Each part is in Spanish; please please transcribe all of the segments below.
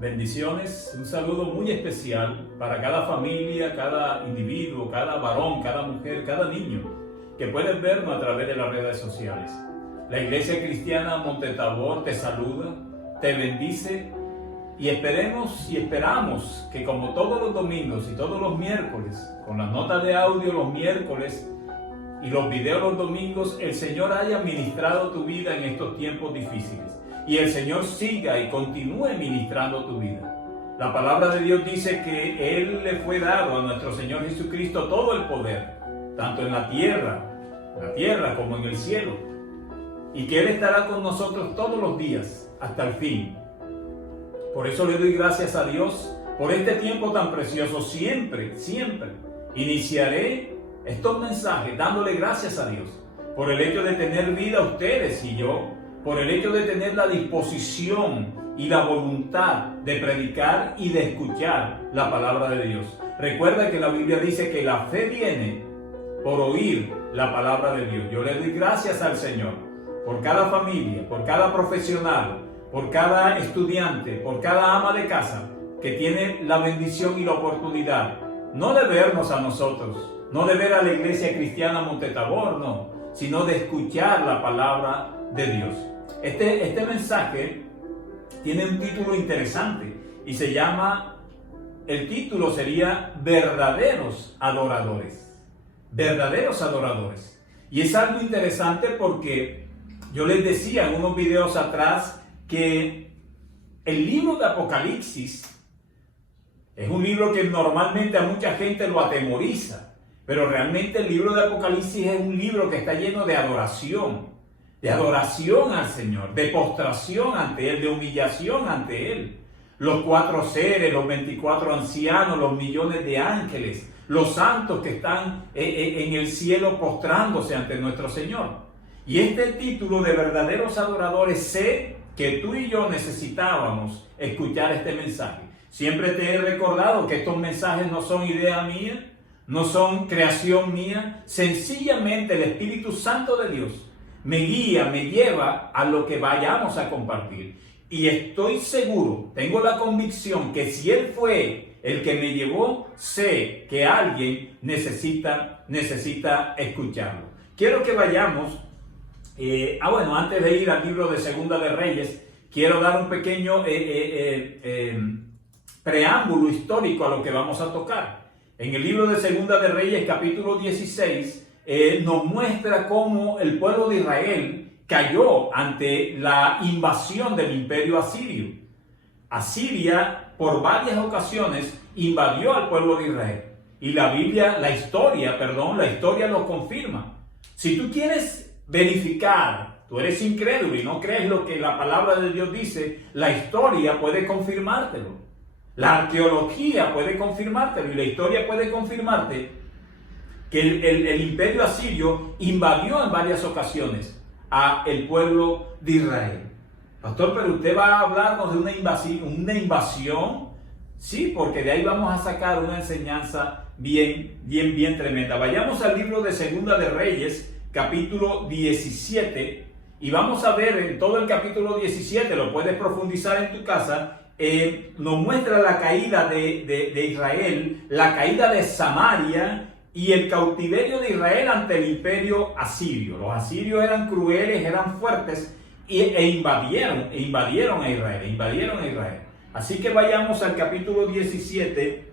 Bendiciones, un saludo muy especial para cada familia, cada individuo, cada varón, cada mujer, cada niño que puedes vernos a través de las redes sociales. La Iglesia Cristiana Monte Tabor te saluda, te bendice y esperamos que como todos los domingos y todos los miércoles, con las notas de audio los miércoles y los videos los domingos, el Señor haya ministrado tu vida en estos tiempos difíciles. Y el Señor siga y continúe ministrando tu vida. La palabra de Dios dice que Él le fue dado a nuestro Señor Jesucristo todo el poder, tanto en la tierra como en el cielo. Y que Él estará con nosotros todos los días hasta el fin. Por eso le doy gracias a Dios por este tiempo tan precioso. Siempre iniciaré estos mensajes dándole gracias a Dios por el hecho de tener vida ustedes y yo, por el hecho de tener la disposición y la voluntad de predicar y de escuchar la palabra de Dios. Recuerda que la Biblia dice que la fe viene por oír la palabra de Dios. Yo le doy gracias al Señor por cada familia, por cada profesional, por cada estudiante, por cada ama de casa que tiene la bendición y la oportunidad, no de vernos a nosotros, no de ver a la Iglesia Cristiana Monte Tabor, no, sino de escuchar la palabra de Dios. Este mensaje tiene un título interesante y se llama, el título sería Verdaderos Adoradores. Verdaderos Adoradores. Y es algo interesante porque yo les decía en unos videos atrás que el libro de Apocalipsis es un libro que normalmente a mucha gente lo atemoriza, pero realmente el libro de Apocalipsis es un libro que está lleno de adoración al Señor, de postración ante Él, de humillación ante Él. Los 4 seres, los 24 ancianos, los millones de ángeles, los santos que están en el cielo postrándose ante nuestro Señor. Y este título de verdaderos adoradores, sé que tú y yo necesitábamos escuchar este mensaje. Siempre te he recordado que estos mensajes no son idea mía, no son creación mía, sencillamente el Espíritu Santo de Dios me guía, me lleva a lo que vayamos a compartir. Y estoy seguro, tengo la convicción que si Él fue el que me llevó, sé que alguien necesita escucharlo. Quiero que vayamos, antes de ir al libro de Segunda de Reyes, quiero dar un pequeño preámbulo histórico a lo que vamos a tocar. En el libro de Segunda de Reyes, capítulo 16, nos muestra cómo el pueblo de Israel cayó ante la invasión del imperio asirio. Asiria, por varias ocasiones, invadió al pueblo de Israel. Y la historia lo confirma. Si tú quieres verificar, tú eres incrédulo y no crees lo que la palabra de Dios dice, la historia puede confirmártelo. La arqueología puede confirmártelo y la historia puede confirmarte que el imperio asirio invadió en varias ocasiones a el pueblo de Israel. Pastor, pero usted va a hablarnos de una invasión. Sí, porque de ahí vamos a sacar una enseñanza bien tremenda. Vayamos al libro de Segunda de Reyes, capítulo 17, y vamos a ver en todo el capítulo 17, lo puedes profundizar en tu casa, nos muestra la caída de Israel, la caída de Samaria y el cautiverio de Israel ante el imperio asirio. Los asirios eran crueles, eran fuertes e invadieron a Israel. Así que vayamos al capítulo 17,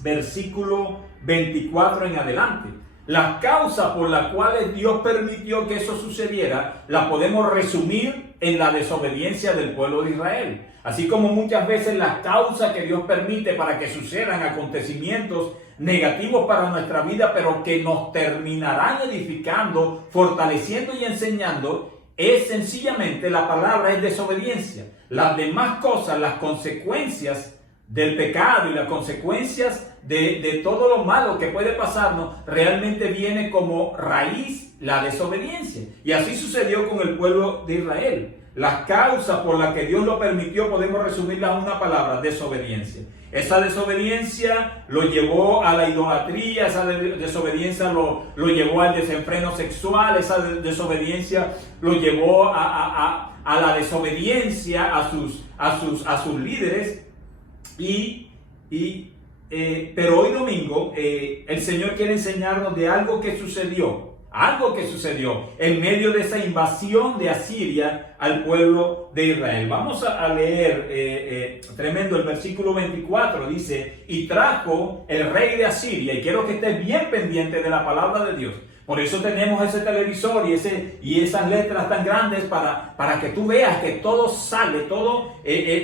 versículo 24 en adelante. Las causas por las cuales Dios permitió que eso sucediera, las podemos resumir en la desobediencia del pueblo de Israel. Así como muchas veces las causas que Dios permite para que sucedan acontecimientos negativos para nuestra vida, pero que nos terminarán edificando, fortaleciendo y enseñando, es sencillamente la palabra es desobediencia. Las demás cosas, las consecuencias del pecado y las consecuencias de todo lo malo que puede pasarnos, realmente viene como raíz la desobediencia. Y así sucedió con el pueblo de Israel. Las causas por las que Dios lo permitió podemos resumirlas en una palabra: desobediencia. Esa desobediencia lo llevó a la idolatría, esa desobediencia lo llevó al desenfreno sexual, esa desobediencia lo llevó a la desobediencia a sus líderes, Pero hoy domingo el Señor quiere enseñarnos de algo que sucedió en medio de esa invasión de Asiria al pueblo de Israel. Vamos a leer tremendo el versículo 24, dice: y trajo el rey de Asiria, y quiero que estés bien pendiente de la palabra de Dios. Por eso tenemos ese televisor y esas letras tan grandes para que tú veas que todo sale,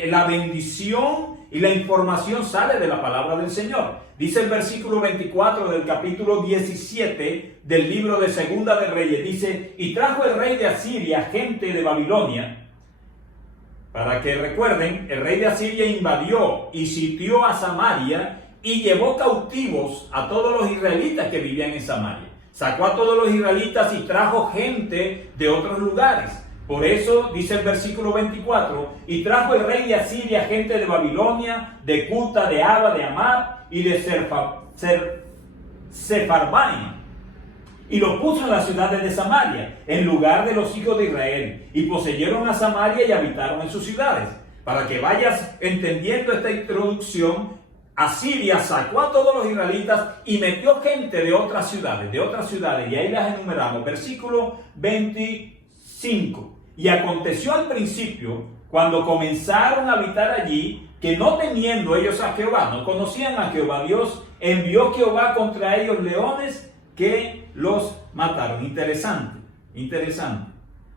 la bendición y la información sale de la palabra del Señor. Dice el versículo 24 del capítulo 17 del libro de Segunda de Reyes, dice: y trajo el rey de Asiria gente de Babilonia. Para que recuerden, el rey de Asiria invadió y sitió a Samaria y llevó cautivos a todos los israelitas que vivían en Samaria. Sacó a todos los israelitas y trajo gente de otros lugares. Por eso dice el versículo 24: y trajo el rey de Asiria gente de Babilonia, de Cuta, de Aba, de Amad y de Sepharvaim, y los puso en las ciudades de Samaria, en lugar de los hijos de Israel, y poseyeron a Samaria y habitaron en sus ciudades. Para que vayas entendiendo esta introducción, Asiria sacó a todos los israelitas y metió gente de otras ciudades, y ahí las enumeramos. Versículo 25. Y aconteció al principio, cuando comenzaron a habitar allí, que no temiendo ellos a Jehová, no conocían a Jehová Dios, envió Jehová contra ellos leones que los mataron. Interesante.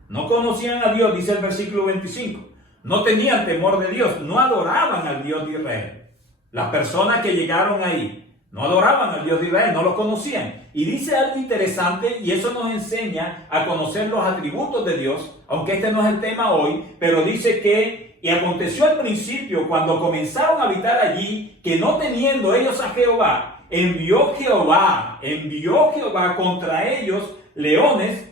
No conocían a Dios, dice el versículo 25. No tenían temor de Dios, no adoraban al Dios de Israel. Las personas que llegaron ahí no adoraban al Dios de Israel, no lo conocían. Y dice algo interesante, y eso nos enseña a conocer los atributos de Dios, aunque este no es el tema hoy, pero dice que: y aconteció al principio, cuando comenzaron a habitar allí, que no teniendo ellos a Jehová, envió Jehová contra ellos leones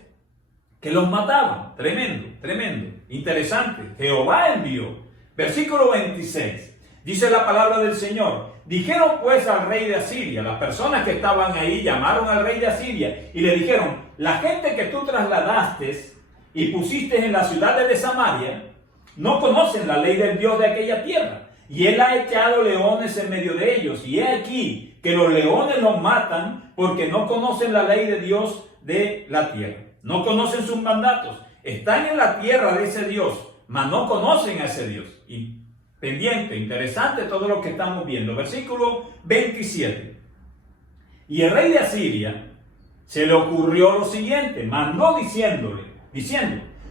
que los mataban. Tremendo, interesante. Jehová envió. Versículo 26. Dice la palabra del Señor: dijeron pues al rey de Asiria, las personas que estaban ahí llamaron al rey de Asiria y le dijeron: la gente que tú trasladaste y pusiste en las ciudades de Samaria no conocen la ley del Dios de aquella tierra, y él ha echado leones en medio de ellos, y he aquí que los leones los matan porque no conocen la ley de Dios de la tierra, no conocen sus mandatos, están en la tierra de ese Dios, mas no conocen a ese Dios. Y pendiente, interesante todo lo que estamos viendo. Versículo 27. Y el rey de Asiria se le ocurrió lo siguiente, mandó diciendo: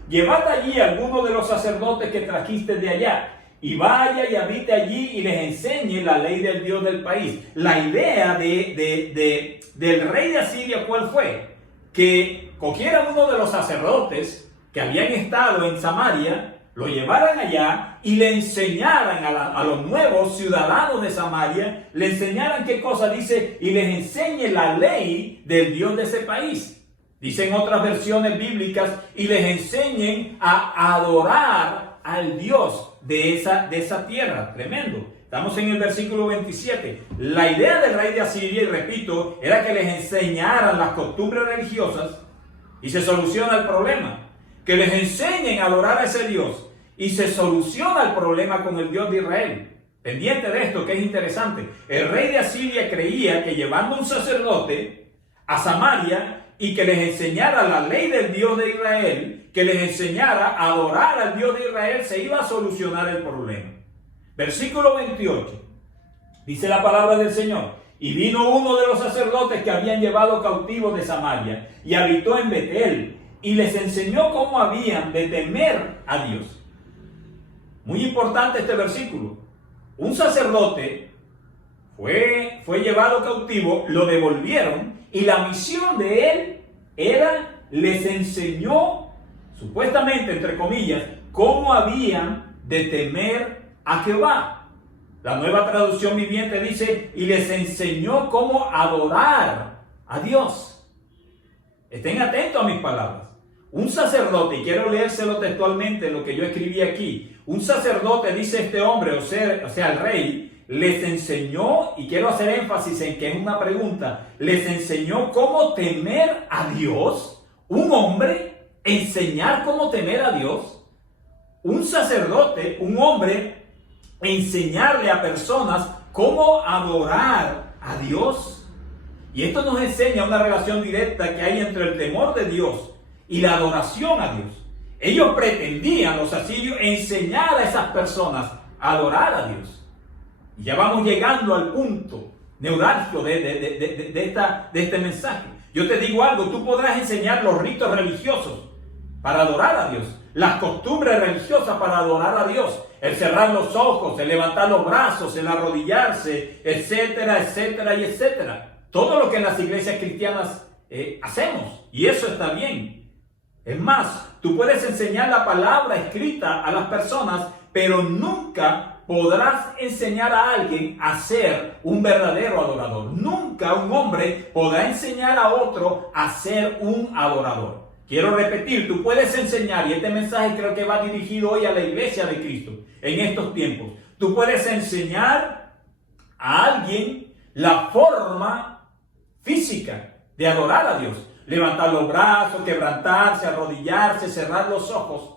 llevad allí a alguno de los sacerdotes que trajiste de allá, y vaya y habite allí y les enseñe la ley del Dios del país. La idea del rey de Asiria, ¿cuál fue? Que cogieran uno de los sacerdotes que habían estado en Samaria, lo llevaran allá y le enseñaran a los nuevos ciudadanos de Samaria, le enseñaran qué cosa dice, y les enseñe la ley del Dios de ese país. Dicen otras versiones bíblicas: y les enseñen a adorar al Dios de esa tierra. Tremendo. Estamos en el versículo 27. La idea del rey de Asiria, y repito, era que les enseñaran las costumbres religiosas y se soluciona el problema. Que les enseñen a adorar a ese Dios y se soluciona el problema con el Dios de Israel. Pendiente de esto, que es interesante. El rey de Asiria creía que llevando un sacerdote a Samaria y que les enseñara la ley del Dios de Israel, que les enseñara a adorar al Dios de Israel, se iba a solucionar el problema. Versículo 28. Dice la palabra del Señor: y vino uno de los sacerdotes que habían llevado cautivos de Samaria y habitó en Betel, y les enseñó cómo habían de temer a Dios. Muy importante este versículo. Un sacerdote fue llevado cautivo, lo devolvieron, y la misión de él era, les enseñó, supuestamente, entre comillas, cómo habían de temer a Jehová. La Nueva Traducción Viviente dice: y les enseñó cómo adorar a Dios. Estén atentos a mis palabras. Un sacerdote, y quiero leérselo textualmente lo que yo escribí aquí. Un sacerdote, dice este hombre, o sea el rey, les enseñó, y quiero hacer énfasis en que es una pregunta, les enseñó cómo temer a Dios. Un hombre, enseñar cómo temer a Dios. Un sacerdote, un hombre, enseñarle a personas cómo adorar a Dios. Y esto nos enseña una relación directa que hay entre el temor de Dios y la adoración a Dios. Ellos pretendían, los asirios, enseñar a esas personas a adorar a Dios. Y ya vamos llegando al punto neurálgico de este mensaje. Yo te digo algo, tú podrás enseñar los ritos religiosos para adorar a Dios, las costumbres religiosas para adorar a Dios, el cerrar los ojos, el levantar los brazos, el arrodillarse, etcétera, etcétera y etcétera. Todo lo que en las iglesias cristianas hacemos, y eso está bien. Es más, tú puedes enseñar la palabra escrita a las personas, pero nunca podrás enseñar a alguien a ser un verdadero adorador. Nunca un hombre podrá enseñar a otro a ser un adorador. Quiero repetir, tú puedes enseñar, y este mensaje creo que va dirigido hoy a la iglesia de Cristo en estos tiempos. Tú puedes enseñar a alguien la forma física de adorar a Dios. Levantar los brazos, quebrantarse, arrodillarse, cerrar los ojos.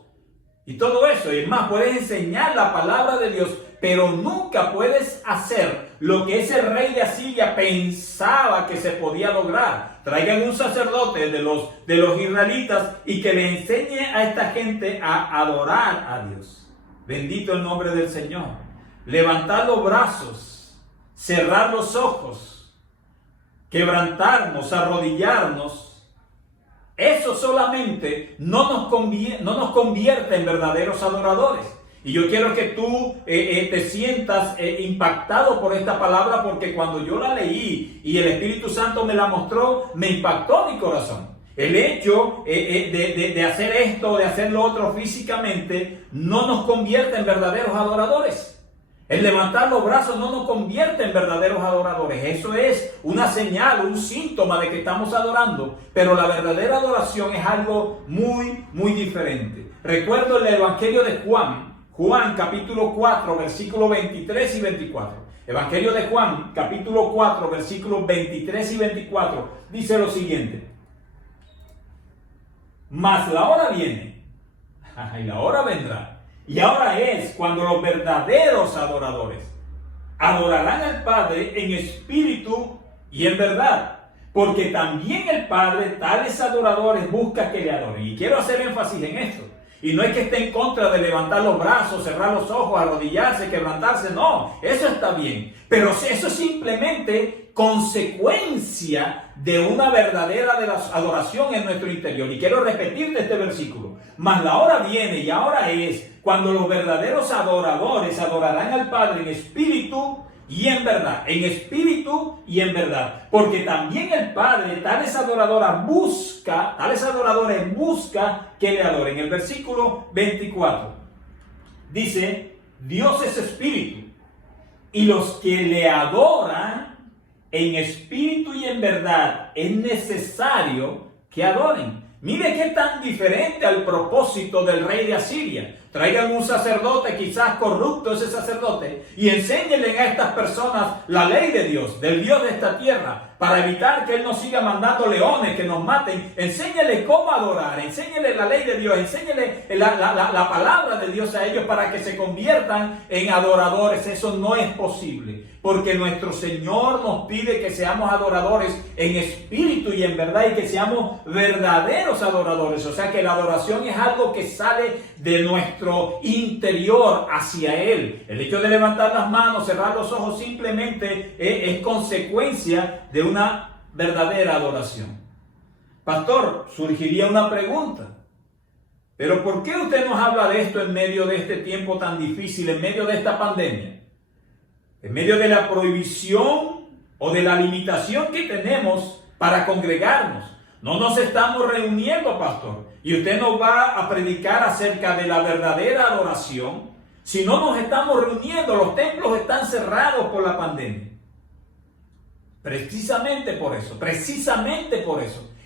Y todo eso, y es más, puedes enseñar la palabra de Dios, pero nunca puedes hacer lo que ese rey de Asiria pensaba que se podía lograr. Traigan un sacerdote de los israelitas y que le enseñe a esta gente a adorar a Dios. Bendito el nombre del Señor. Levantar los brazos, cerrar los ojos, quebrantarnos, arrodillarnos. Eso solamente no nos convierte en verdaderos adoradores. Y yo quiero que tú te sientas impactado por esta palabra, porque cuando yo la leí y el Espíritu Santo me la mostró, me impactó mi corazón. El hecho de hacer esto, de hacer lo otro físicamente, no nos convierte en verdaderos adoradores. El levantar los brazos no nos convierte en verdaderos adoradores. Eso es una señal, un síntoma de que estamos adorando. Pero la verdadera adoración es algo muy, muy diferente. Recuerdo el Evangelio de Juan capítulo 4, versículos 23 y 24. Evangelio de Juan, capítulo 4, versículos 23 y 24. Dice lo siguiente. Mas la hora viene, y la hora vendrá. Y ahora es cuando los verdaderos adoradores adorarán al Padre en espíritu y en verdad. Porque también el Padre tales adoradores busca que le adoren. Y quiero hacer énfasis en esto. Y no es que esté en contra de levantar los brazos, cerrar los ojos, arrodillarse, quebrantarse. No, eso está bien. Pero eso es simplemente consecuencia de una verdadera adoración en nuestro interior. Y quiero repetirte este versículo. Mas la hora viene y ahora es cuando los verdaderos adoradores adorarán al Padre en espíritu y en verdad. En espíritu y en verdad. Porque también el Padre, tales adoradores busca que le adoren. El versículo 24 dice: Dios es espíritu, y los que le adoran en espíritu y en verdad es necesario que adoren. Mire qué tan diferente al propósito del rey de Asiria. Traigan un sacerdote, quizás corrupto ese sacerdote, y enséñenle a estas personas la ley de Dios, del Dios de esta tierra, para evitar que Él nos siga mandando leones que nos maten. Enséñenle cómo adorar, enséñenle la ley de Dios, enséñenle la palabra de Dios a ellos para que se conviertan en adoradores. Eso no es posible, porque nuestro Señor nos pide que seamos adoradores en espíritu y en verdad, y que seamos verdaderos adoradores. O sea que la adoración es algo que sale de nuestro interior hacia Él. El hecho de levantar las manos, cerrar los ojos, simplemente es consecuencia de una verdadera adoración. Pastor, surgiría una pregunta. ¿Pero por qué usted nos habla de esto en medio de este tiempo tan difícil, en medio de esta pandemia? En medio de la prohibición o de la limitación que tenemos para congregarnos. No nos estamos reuniendo, pastor. Y usted nos va a predicar acerca de la verdadera adoración. Si no nos estamos reuniendo, los templos están cerrados por la pandemia. Precisamente por eso,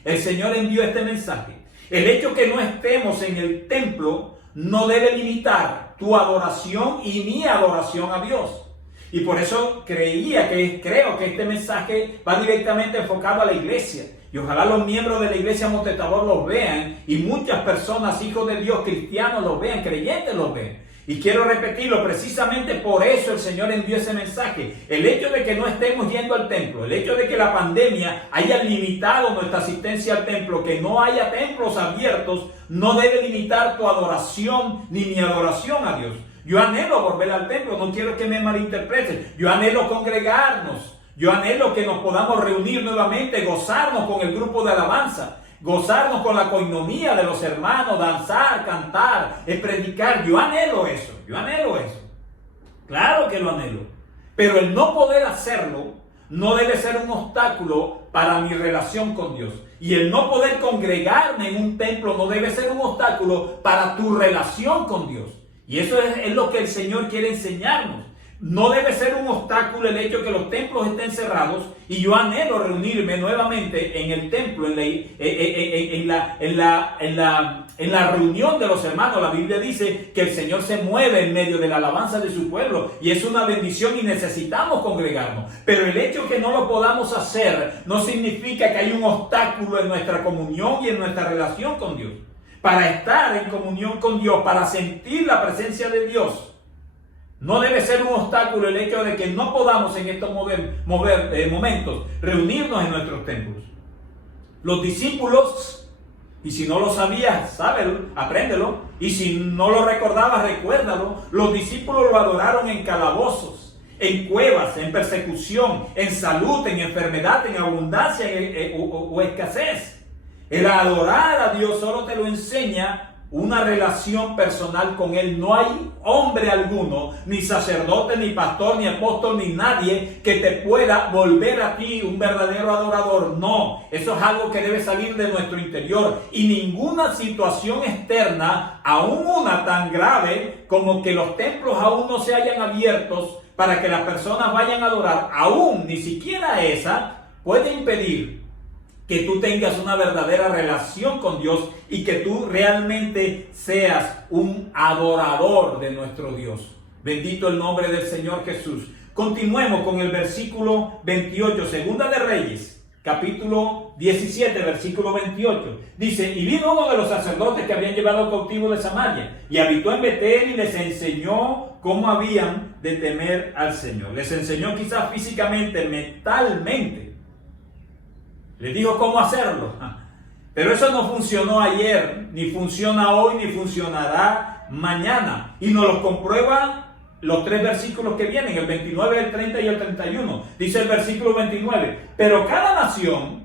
el Señor envió este mensaje. El hecho que no estemos en el templo no debe limitar tu adoración y mi adoración a Dios. Y por eso creo que este mensaje va directamente enfocado a la iglesia. Y ojalá los miembros de la iglesia Monte Tabor los vean, y muchas personas, hijos de Dios, cristianos, los vean, creyentes los vean. Y quiero repetirlo, precisamente por eso el Señor envió ese mensaje. El hecho de que no estemos yendo al templo, el hecho de que la pandemia haya limitado nuestra asistencia al templo, que no haya templos abiertos, no debe limitar tu adoración ni mi adoración a Dios. Yo anhelo volver al templo, no quiero que me malinterpreten. Yo anhelo congregarnos, yo anhelo que nos podamos reunir nuevamente, gozarnos con el grupo de alabanza, gozarnos con la coinonía de los hermanos, danzar, cantar, predicar. Yo anhelo eso. Claro que lo anhelo. Pero el no poder hacerlo no debe ser un obstáculo para mi relación con Dios. Y el no poder congregarme en un templo no debe ser un obstáculo para tu relación con Dios. Y eso es lo que el Señor quiere enseñarnos. No debe ser un obstáculo el hecho de que los templos estén cerrados, y yo anhelo reunirme nuevamente en el templo, en la reunión de los hermanos. La Biblia dice que el Señor se mueve en medio de la alabanza de su pueblo, y es una bendición y necesitamos congregarnos. Pero el hecho de que no lo podamos hacer no significa que hay un obstáculo en nuestra comunión y en nuestra relación con Dios. Para estar en comunión con Dios, para sentir la presencia de Dios, no debe ser un obstáculo el hecho de que no podamos en estos momentos reunirnos en nuestros templos. Los discípulos, y si no lo sabías, sábelo, apréndelo, y si no lo recordabas, recuérdalo, los discípulos lo adoraron en calabozos, en cuevas, en persecución, en salud, en enfermedad, en abundancia o escasez. El adorar a Dios solo te lo enseña una relación personal con Él. No hay hombre alguno, ni sacerdote, ni pastor, ni apóstol, ni nadie que te pueda volver a ti un verdadero adorador. No, eso es algo que debe salir de nuestro interior. Y ninguna situación externa, aún una tan grave como que los templos aún no se hayan abiertos para que las personas vayan a adorar, aún ni siquiera esa puede impedir que tú tengas una verdadera relación con Dios y que tú realmente seas un adorador de nuestro Dios. Bendito el nombre del Señor Jesús. Continuemos con el versículo 28, Segunda de Reyes, capítulo 17, versículo 28. Dice: y vino uno de los sacerdotes que habían llevado cautivo de Samaria, y habitó en Betel, y les enseñó cómo habían de temer al Señor. Les enseñó quizás físicamente, mentalmente. Les dijo cómo hacerlo. Pero eso no funcionó ayer, ni funciona hoy, ni funcionará mañana. Y nos lo comprueba los tres versículos que vienen, el 29, el 30 y el 31. Dice el versículo 29, pero cada nación,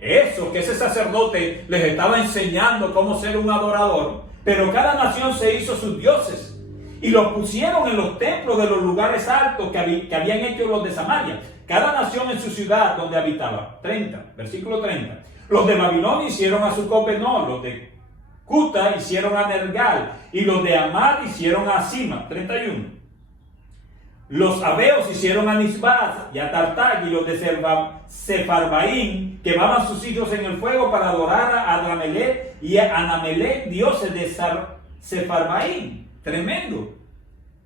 eso que ese sacerdote les estaba enseñando cómo ser un adorador, pero cada nación se hizo sus dioses y los pusieron en los templos de los lugares altos que habían hecho los de Samaria. Cada nación en su ciudad donde habitaba. 30, versículo 30. Los de Babilonia hicieron a Sucot-Benob, los de Cuta hicieron a Nergal, y los de Amad hicieron a Sima. 31. Los abeos hicieron a Nisbaz y a Tartag, y los de Sefarbaín quemaban sus hijos en el fuego para adorar a Adramelech y a Anamelech, dioses de Sefarbaín. Tremendo.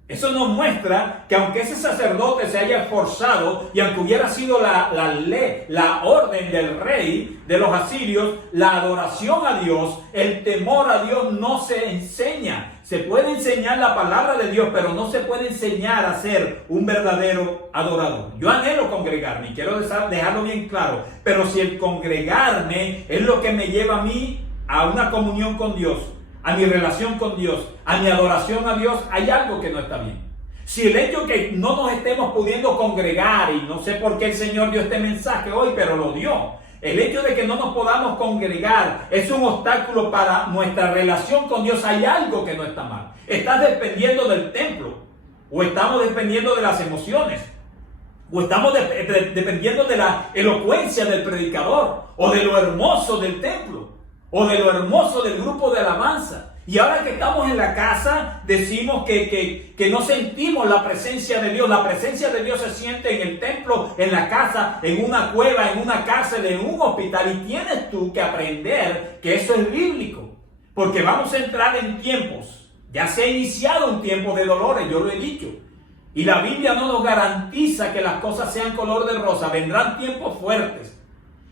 Eso nos muestra que aunque ese sacerdote se haya esforzado y aunque hubiera sido la ley, la orden del rey de los asirios, la adoración a Dios, el temor a Dios no se enseña. Se puede enseñar la palabra de Dios, pero no se puede enseñar a ser un verdadero adorador. Yo anhelo congregarme y quiero dejarlo bien claro, pero si el congregarme es lo que me lleva a mí a una comunión con Dios, a mi relación con Dios, a mi adoración a Dios, hay algo que no está bien. Si el hecho que no nos estemos pudiendo congregar, y no sé por qué el Señor dio este mensaje hoy, pero lo dio. El hecho de que no nos podamos congregar es un obstáculo para nuestra relación con Dios. Hay algo que no está mal. Estás dependiendo del templo, o estamos dependiendo de las emociones, o estamos dependiendo de la elocuencia del predicador, o de lo hermoso del templo, o de lo hermoso del grupo de alabanza. Y ahora que estamos en la casa, decimos que no sentimos la presencia de Dios. La presencia de Dios se siente en el templo, en la casa, en una cueva, en una cárcel, en un hospital. Y tienes tú que aprender que eso es bíblico. Porque vamos a entrar en tiempos. Ya se ha iniciado un tiempo de dolores, yo lo he dicho. Y la Biblia no nos garantiza que las cosas sean color de rosa. Vendrán tiempos fuertes.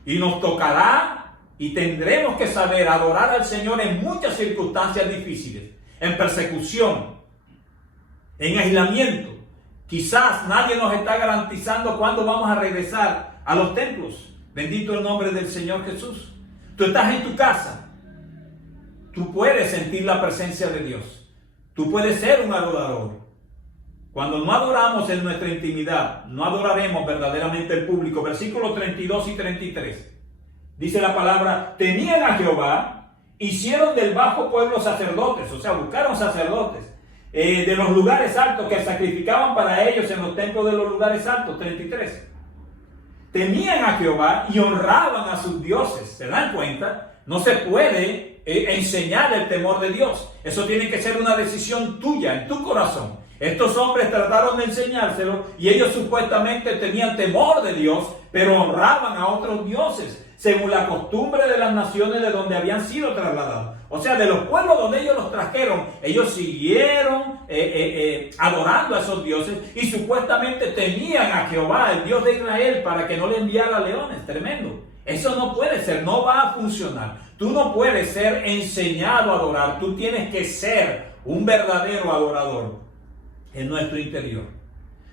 Y nos tocará y tendremos que saber adorar al Señor en muchas circunstancias difíciles, en persecución, en aislamiento. Quizás nadie nos está garantizando cuándo vamos a regresar a los templos. Bendito el nombre del Señor Jesús. Tú estás en tu casa. Tú puedes sentir la presencia de Dios. Tú puedes ser un adorador. Cuando no adoramos en nuestra intimidad, no adoraremos verdaderamente al público. Versículos 32 y 33. Dice la palabra: temían a Jehová, hicieron del bajo pueblo sacerdotes. O sea, buscaron sacerdotes de los lugares altos que sacrificaban para ellos en los templos de los lugares altos. 33. Temían a Jehová y honraban a sus dioses. ¿Se dan cuenta? No se puede enseñar el temor de Dios. Eso tiene que ser una decisión tuya, en tu corazón. Estos hombres trataron de enseñárselo y ellos supuestamente tenían temor de Dios, pero honraban a otros dioses, según la costumbre de las naciones de donde habían sido trasladados. O sea, de los pueblos donde ellos los trajeron, ellos siguieron adorando a esos dioses y supuestamente temían a Jehová, el Dios de Israel, para que no le enviara leones. Tremendo. Eso no puede ser, no va a funcionar. Tú no puedes ser enseñado a adorar, tú tienes que ser un verdadero adorador en nuestro interior.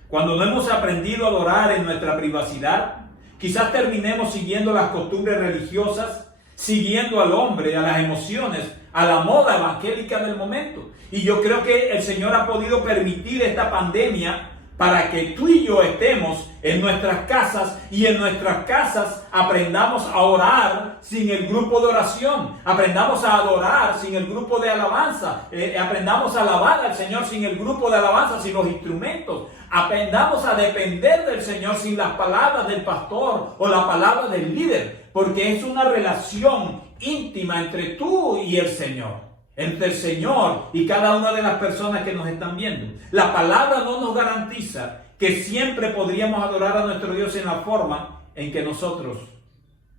Cuando no hemos aprendido a adorar en nuestra privacidad, quizás terminemos siguiendo las costumbres religiosas, siguiendo al hombre, a las emociones, a la moda evangélica del momento. Y yo creo que el Señor ha podido permitir esta pandemia para que tú y yo estemos en nuestras casas y en nuestras casas aprendamos a orar sin el grupo de oración, aprendamos a adorar sin el grupo de alabanza, aprendamos a alabar al Señor sin el grupo de alabanza, sin los instrumentos, aprendamos a depender del Señor sin las palabras del pastor o la palabra del líder, porque es una relación íntima entre tú y el Señor. Entre el Señor y cada una de las personas que nos están viendo. La palabra no nos garantiza que siempre podríamos adorar a nuestro Dios en la forma en que nosotros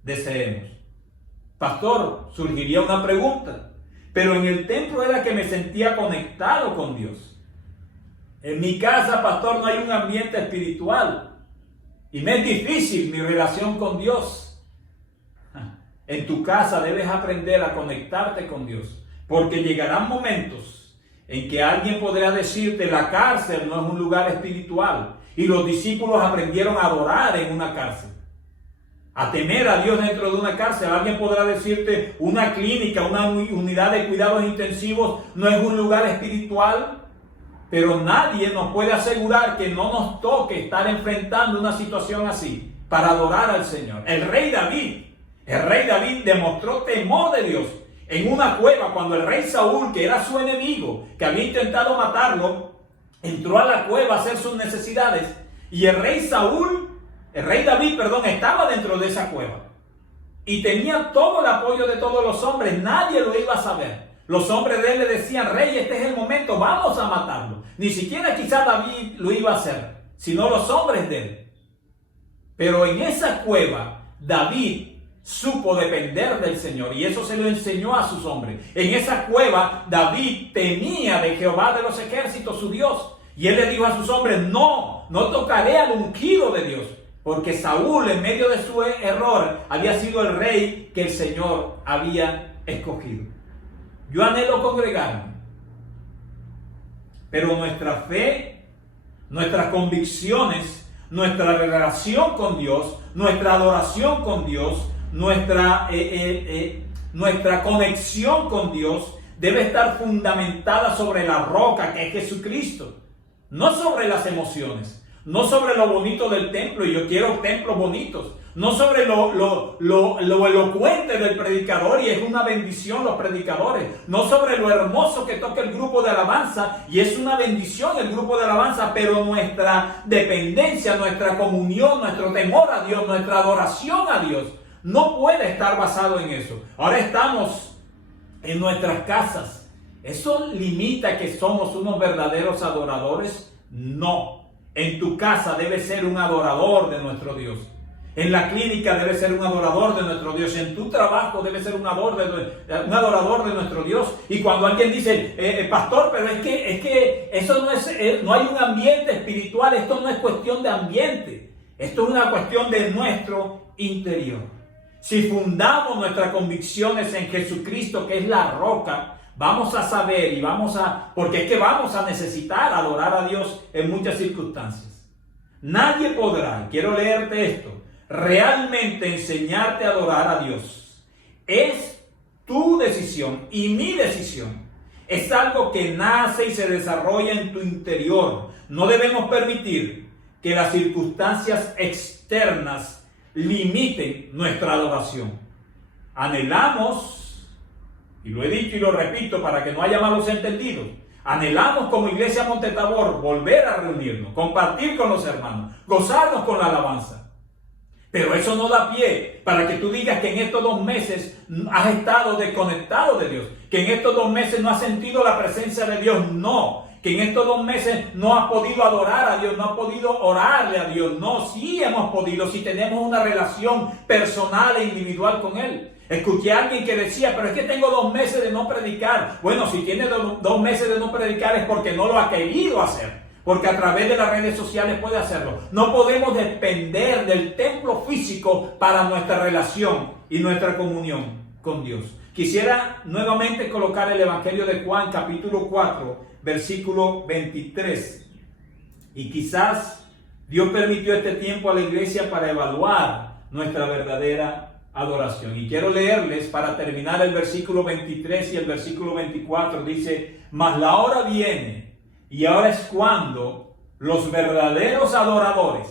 deseemos. Pastor, surgiría una pregunta, pero en el templo era que me sentía conectado con Dios. En mi casa, pastor, no hay un ambiente espiritual y me es difícil mi relación con Dios. En tu casa debes aprender a conectarte con Dios. Porque llegarán momentos en que alguien podrá decirte: la cárcel no es un lugar espiritual. Y los discípulos aprendieron a adorar en una cárcel, a temer a Dios dentro de una cárcel. Alguien podrá decirte: una clínica, una unidad de cuidados intensivos no es un lugar espiritual. Pero nadie nos puede asegurar que no nos toque estar enfrentando una situación así para adorar al Señor. El rey David demostró temor de Dios en una cueva cuando el rey Saúl, que era su enemigo, que había intentado matarlo, entró a la cueva a hacer sus necesidades y el rey David, estaba dentro de esa cueva y tenía todo el apoyo de todos los hombres. Nadie lo iba a saber. Los hombres de él le decían: rey, este es el momento, vamos a matarlo. Ni siquiera quizá David lo iba a hacer, sino los hombres de él. Pero en esa cueva David supo depender del Señor y eso se lo enseñó a sus hombres. En esa cueva David temía de Jehová de los ejércitos, su Dios, y él le dijo a sus hombres: no tocaré al ungido de Dios, porque Saúl, en medio de su error, había sido el rey que el Señor había escogido. Yo anhelo congregarme, pero nuestra fe, nuestras convicciones, nuestra relación con Dios, nuestra adoración con Dios, nuestra conexión con Dios debe estar fundamentada sobre la roca que es Jesucristo, no sobre las emociones, no sobre lo bonito del templo, y yo quiero templos bonitos, no sobre lo elocuente del predicador, y es una bendición los predicadores, no sobre lo hermoso que toca el grupo de alabanza, y es una bendición el grupo de alabanza, pero nuestra dependencia, nuestra comunión, nuestro temor a Dios, nuestra adoración a Dios no puede estar basado en eso. Ahora estamos en nuestras casas. ¿Eso limita que somos unos verdaderos adoradores? No. En tu casa debes ser un adorador de nuestro Dios. En la clínica debes ser un adorador de nuestro Dios. En tu trabajo debes ser un adorador de nuestro Dios. Y cuando alguien dice: pastor, pero es que eso no hay un ambiente espiritual. Esto no es cuestión de ambiente. Esto es una cuestión de nuestro interior. Si fundamos nuestras convicciones en Jesucristo, que es la roca, vamos a saber porque es que vamos a necesitar adorar a Dios en muchas circunstancias. Nadie podrá, quiero leerte esto, realmente enseñarte a adorar a Dios. Es tu decisión y mi decisión. Es algo que nace y se desarrolla en tu interior. No debemos permitir que las circunstancias externas limiten nuestra adoración. Anhelamos, y lo he dicho y lo repito para que no haya malos entendidos, anhelamos como Iglesia Monte Tabor volver a reunirnos, compartir con los hermanos, gozarnos con la alabanza. Pero eso no da pie para que tú digas que en estos 2 meses has estado desconectado de Dios, que en estos 2 meses no has sentido la presencia de Dios. No, que en estos 2 meses no has podido adorar a Dios, no has podido orarle a Dios. No, sí hemos podido, si tenemos una relación personal e individual con Él. Escuché a alguien que decía, pero es que tengo 2 meses de no predicar. Bueno, si tiene 2 meses de no predicar es porque no lo ha querido hacer. Porque a través de las redes sociales puede hacerlo. No podemos depender del templo físico para nuestra relación y nuestra comunión con Dios. Quisiera nuevamente colocar el Evangelio de Juan, capítulo 4, versículo 23. Y quizás Dios permitió este tiempo a la iglesia para evaluar nuestra verdadera adoración. Y quiero leerles para terminar el versículo 23 y el versículo 24. Dice, mas la hora viene y ahora es cuando los verdaderos adoradores,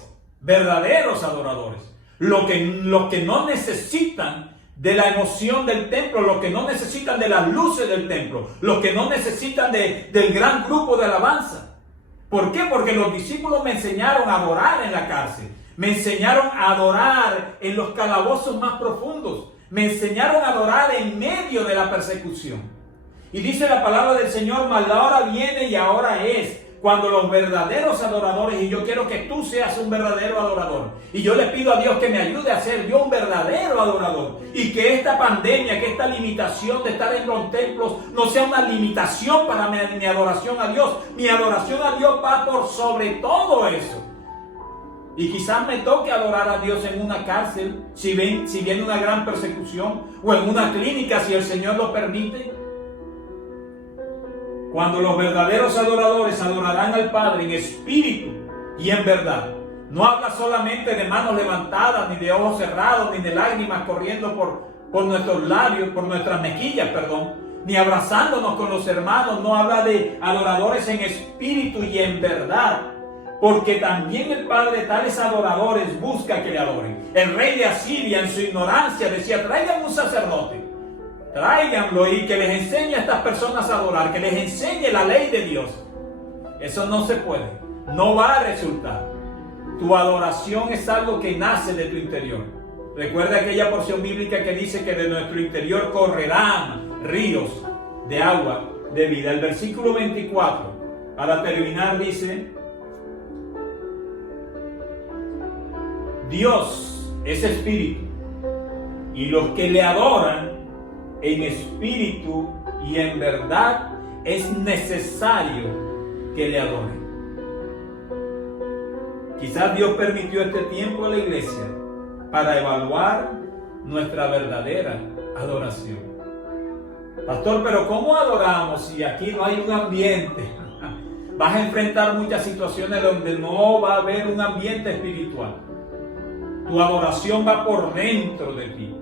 los que no necesitan de la emoción del templo, los que no necesitan de las luces del templo, los que no necesitan del gran grupo de alabanza. ¿Por qué? Porque los discípulos me enseñaron a adorar en la cárcel, me enseñaron a adorar en los calabozos más profundos, me enseñaron a adorar en medio de la persecución. Y dice la palabra del Señor, mas la hora viene y ahora es, cuando los verdaderos adoradores, y yo quiero que tú seas un verdadero adorador, y yo le pido a Dios que me ayude a ser yo un verdadero adorador, y que esta pandemia, que esta limitación de estar en los templos no sea una limitación para mi adoración a Dios. Mi adoración a Dios va por sobre todo eso. Y quizás me toque adorar a Dios en una cárcel, si viene una gran persecución, o en una clínica, si el Señor lo permite. Cuando los verdaderos adoradores adorarán al Padre en espíritu y en verdad. No habla solamente de manos levantadas, ni de ojos cerrados, ni de lágrimas corriendo por nuestros labios, por nuestras mejillas, ni abrazándonos con los hermanos. No habla de adoradores en espíritu y en verdad. Porque también el Padre tales adoradores busca que le adoren. El rey de Asiria en su ignorancia decía, traigan un sacerdote. Tráiganlo y que les enseñe a estas personas a adorar, que les enseñe la ley de Dios. Eso no se puede, no va a resultar. Tu adoración es algo que nace de tu interior. Recuerda aquella porción bíblica que dice que de nuestro interior correrán ríos de agua de vida. El versículo 24, para terminar, dice, Dios es espíritu, y los que le adoran en espíritu y en verdad es necesario que le adoren. Quizás Dios permitió este tiempo a la iglesia para evaluar nuestra verdadera adoración. Pastor, pero ¿cómo adoramos si aquí no hay un ambiente? Vas a enfrentar muchas situaciones donde no va a haber un ambiente espiritual. Tu adoración va por dentro de ti.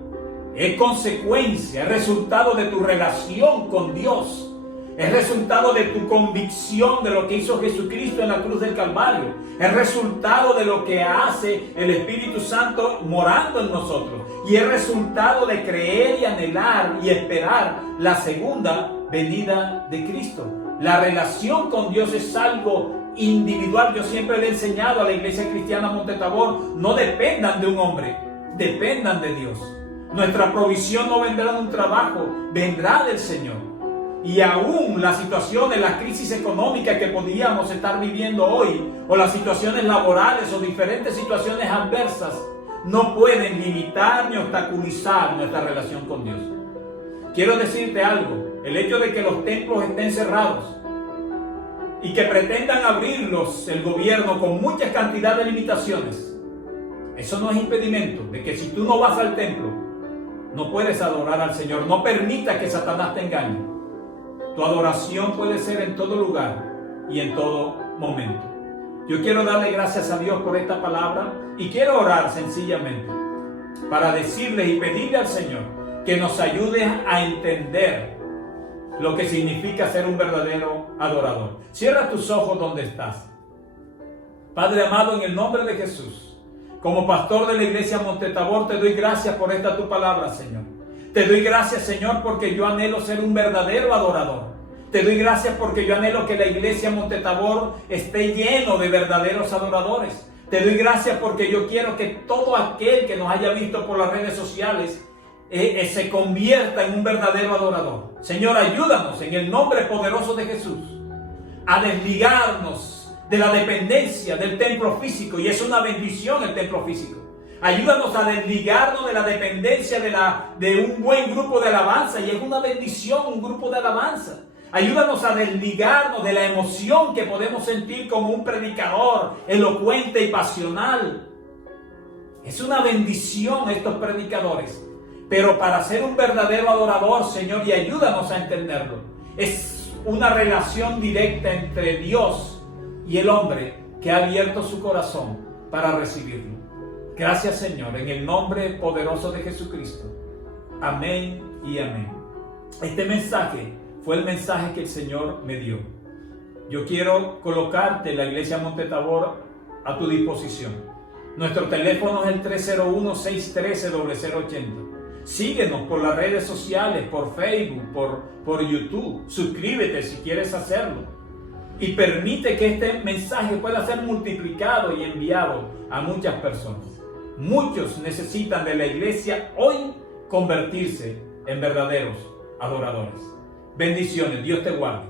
Es consecuencia, es resultado de tu relación con Dios. Es resultado de tu convicción de lo que hizo Jesucristo en la cruz del Calvario. Es resultado de lo que hace el Espíritu Santo morando en nosotros. Y es resultado de creer y anhelar y esperar la segunda venida de Cristo. La relación con Dios es algo individual. Yo siempre le he enseñado a la Iglesia Cristiana Monte Tabor, no dependan de un hombre, dependan de Dios. Nuestra provisión no vendrá de un trabajo, vendrá del Señor. Y aún las situaciones, las crisis económicas que podríamos estar viviendo hoy, o las situaciones laborales o diferentes situaciones adversas, no pueden limitar ni obstaculizar nuestra relación con Dios. Quiero decirte algo, el hecho de que los templos estén cerrados y que pretendan abrirlos el gobierno con mucha cantidad de limitaciones, eso no es impedimento de que si tú no vas al templo, no puedes adorar al Señor. No permita que Satanás te engañe. Tu adoración puede ser en todo lugar y en todo momento. Yo quiero darle gracias a Dios por esta palabra y quiero orar sencillamente para decirle y pedirle al Señor que nos ayude a entender lo que significa ser un verdadero adorador. Cierra tus ojos donde estás. Padre amado, en el nombre de Jesús, como pastor de la iglesia Montetabor, te doy gracias por esta tu palabra, Señor. Te doy gracias, Señor, porque yo anhelo ser un verdadero adorador. Te doy gracias porque yo anhelo que la iglesia Montetabor esté lleno de verdaderos adoradores. Te doy gracias porque yo quiero que todo aquel que nos haya visto por las redes sociales se convierta en un verdadero adorador. Señor, ayúdanos en el nombre poderoso de Jesús a desligarnos de la dependencia del templo físico, y es una bendición el templo físico. Ayúdanos a desligarnos de la dependencia de un buen grupo de alabanza, y es una bendición un grupo de alabanza. Ayúdanos a desligarnos de la emoción que podemos sentir como un predicador elocuente y pasional. Es una bendición estos predicadores, pero para ser un verdadero adorador, Señor, y ayúdanos a entenderlo, es una relación directa entre Dios y el hombre que ha abierto su corazón para recibirlo. Gracias, Señor, en el nombre poderoso de Jesucristo. Amén y amén. Este mensaje fue el mensaje que el Señor me dio. Yo quiero colocarte la iglesia Montetabor a tu disposición. Nuestro teléfono es el 301-613-0080. Síguenos por las redes sociales, por Facebook, por YouTube. Suscríbete si quieres hacerlo. Y permite que este mensaje pueda ser multiplicado y enviado a muchas personas. Muchos necesitan de la iglesia hoy convertirse en verdaderos adoradores. Bendiciones, Dios te guarde.